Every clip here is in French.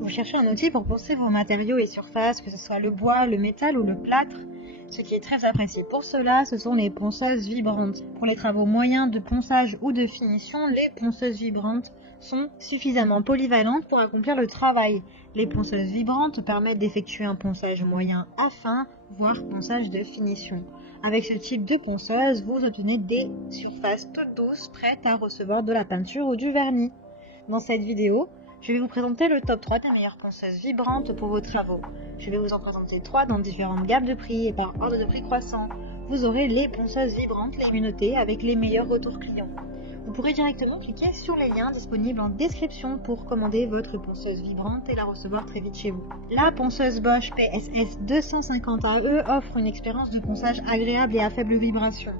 Vous cherchez un outil pour poncer vos matériaux et surfaces, que ce soit le bois, le métal ou le plâtre. Ce qui est très apprécié pour cela, ce sont les ponceuses vibrantes. Pour les travaux moyens de ponçage ou de finition, les ponceuses vibrantes sont suffisamment polyvalentes pour accomplir le travail. Les ponceuses vibrantes permettent d'effectuer un ponçage moyen à fin, voire ponçage de finition. Avec ce type de ponceuse, vous obtenez des surfaces toutes douces, prêtes à recevoir de la peinture ou du vernis. Dans cette vidéo, je vais vous présenter le top 3 des meilleures ponceuses vibrantes pour vos travaux. Je vais vous en présenter 3 dans différentes gammes de prix et par ordre de prix croissant. Vous aurez les ponceuses vibrantes, les mieux notées, avec les meilleurs retours clients. Vous pourrez directement cliquer sur les liens disponibles en description pour commander votre ponceuse vibrante et la recevoir très vite chez vous. La ponceuse Bosch PSS 250 AE offre une expérience de ponçage agréable et à faible vibration.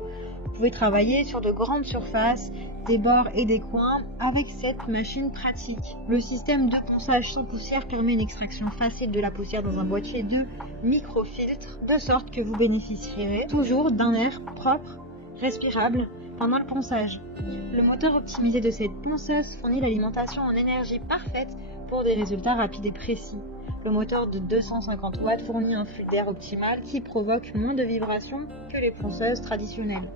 Vous pouvez travailler sur de grandes surfaces, des bords et des coins avec cette machine pratique. Le système de ponçage sans poussière permet une extraction facile de la poussière dans un boîtier de microfiltre, de sorte que vous bénéficierez toujours d'un air propre, respirable pendant le ponçage. Le moteur optimisé de cette ponceuse fournit l'alimentation en énergie parfaite pour des résultats rapides et précis. Le moteur de 250 watts fournit un flux d'air optimal qui provoque moins de vibrations que les ponceuses traditionnelles.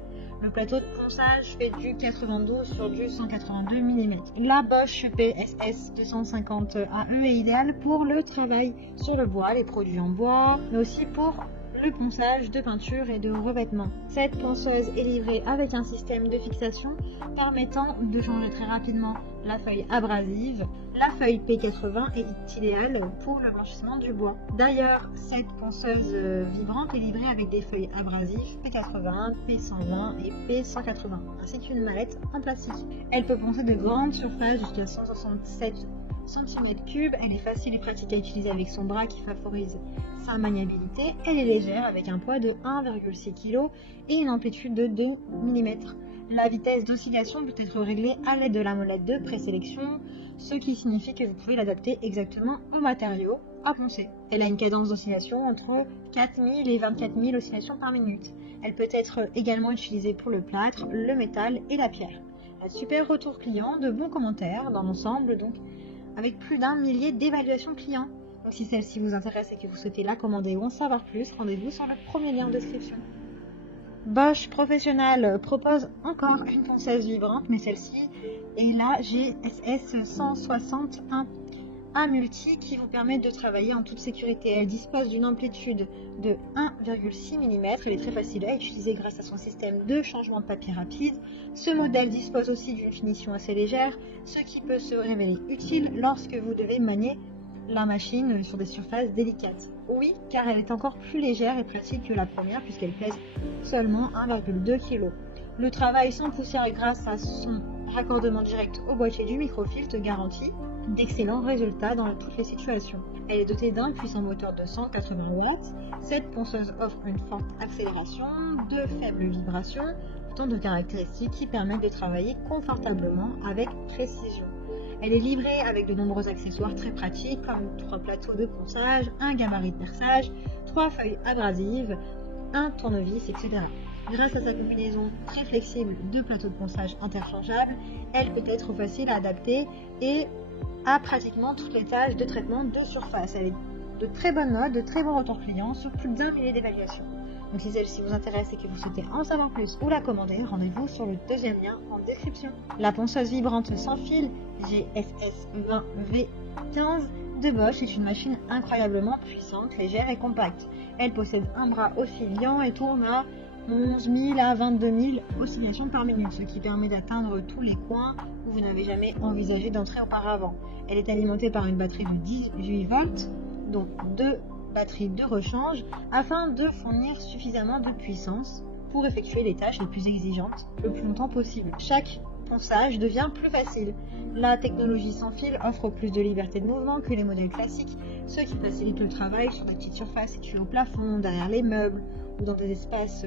Le plateau de ponçage fait du 92 sur du 182 mm. La Bosch PSS 250 AE est idéale pour le travail sur le bois, les produits en bois, mais aussi pour le ponçage de peinture et de revêtement. Cette ponceuse est livrée avec un système de fixation permettant de changer très rapidement la feuille abrasive. La feuille P80 est idéale pour le blanchissement du bois. D'ailleurs, cette ponceuse vibrante est livrée avec des feuilles abrasives P80, P120 et P180, ainsi qu'une mallette en plastique. Elle peut poncer de grandes surfaces jusqu'à 167 cm3, elle est facile et pratique à utiliser avec son bras qui favorise sa maniabilité. Elle est légère avec un poids de 1,6 kg et une amplitude de 2 mm. La vitesse d'oscillation peut être réglée à l'aide de la molette de présélection, ce qui signifie que vous pouvez l'adapter exactement au matériau à poncer. Elle a une cadence d'oscillation entre 4000 et 24 000 oscillations par minute. Elle peut être également utilisée pour le plâtre, le métal et la pierre. Un super retour client, de bons commentaires dans l'ensemble, donc avec plus d'un millier d'évaluations clients. Donc si celle-ci vous intéresse et que vous souhaitez la commander ou en savoir plus, rendez-vous sur le premier lien en description. Bosch Professionnel propose encore une ponceuse vibrante, mais celle-ci est la GSS 161 A multi qui vous permet de travailler en toute sécurité. Elle dispose d'une amplitude de 1,6 mm. Elle est très facile à utiliser grâce à son système de changement de papier rapide. Ce modèle dispose aussi d'une finition assez légère, ce qui peut se révéler utile lorsque vous devez manier la machine sur des surfaces délicates. Oui, car elle est encore plus légère et pratique que la première puisqu'elle pèse seulement 1,2 kg. Le travail sans poussière est grâce à son raccordement direct au boîtier du microfiltre garantit d'excellents résultats dans toutes les situations. Elle est dotée d'un puissant moteur de 180 watts. Cette ponceuse offre une forte accélération, de faibles vibrations, autant de caractéristiques qui permettent de travailler confortablement avec précision. Elle est livrée avec de nombreux accessoires très pratiques comme 3 plateaux de ponçage, un gabarit de perçage, 3 feuilles abrasives, un tournevis, etc. Grâce à sa combinaison très flexible de plateaux de ponçage interchangeables, elle peut être facile à adapter et à pratiquement toutes les tâches de traitement de surface. Elle est de très bonnes notes, de très bons retours clients sur plus d'un millier d'évaluations. Donc si celle-ci vous intéresse et que vous souhaitez en savoir plus ou la commander, rendez-vous sur le deuxième lien en description. La ponceuse vibrante sans fil GSS 20V15 de Bosch est une machine incroyablement puissante, légère et compacte. Elle possède un bras oscillant et tourne à 11 000 à 22 000 oscillations par minute, ce qui permet d'atteindre tous les coins où vous n'avez jamais envisagé d'entrer auparavant. Elle est alimentée par une batterie de 18 volts, donc 2 batteries de rechange, afin de fournir suffisamment de puissance pour effectuer les tâches les plus exigeantes le plus longtemps possible. Chaque ponçage devient plus facile. La technologie sans fil offre plus de liberté de mouvement que les modèles classiques, ce qui facilite le travail sur des petites surfaces situées au plafond, derrière les meubles ou dans des espaces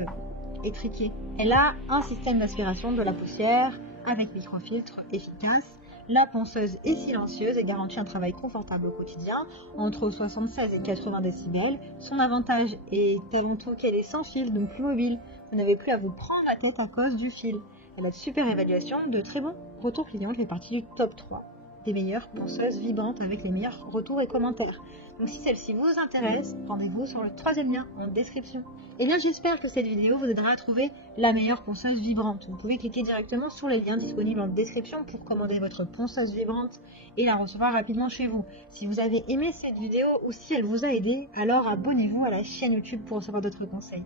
étriqués. Elle a un système d'aspiration de la poussière avec microfiltre efficace. La ponceuse est silencieuse et garantit un travail confortable au quotidien, entre 76 et 80 décibels. Son avantage est avant tout qu'elle est sans fil, donc plus mobile. Vous n'avez plus à vous prendre la tête à cause du fil. Elle a de super évaluations, de très bons retours clients, elle fait partie du top 3 des meilleures ponceuses vibrantes avec les meilleurs retours et commentaires. Donc si celle-ci vous intéresse, rendez-vous sur le 3e lien en description. Et bien j'espère que cette vidéo vous aidera à trouver la meilleure ponceuse vibrante. Vous pouvez cliquer directement sur les liens disponibles en description pour commander votre ponceuse vibrante et la recevoir rapidement chez vous. Si vous avez aimé cette vidéo ou si elle vous a aidé, alors abonnez-vous à la chaîne YouTube pour recevoir d'autres conseils.